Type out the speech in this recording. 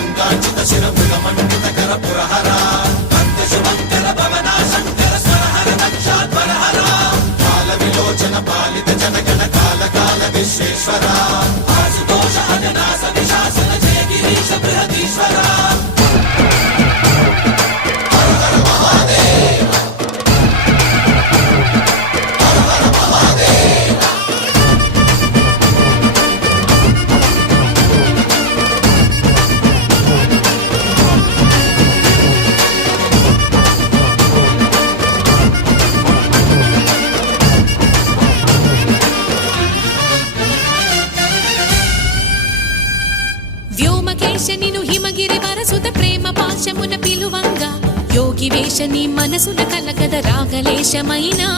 గంగాచిత శిరముల మండిత కర పురహర కంద శుభంకర భవనా శంకర స్వరహర దక్షాధ్వరహర కాల విలోచన పాలిత జనగణ కాల కాల విశ్వేశ్వర ఆశుతోష అజనాస విశాసన జయ గిరీశ బృహదీశ్వర వ్యోమకేశనిను హిమగిరి వరసుత ప్రేమ పాశమున పిలువంగా యోగి వేషని మనసున కలగద రాగలేశమైనా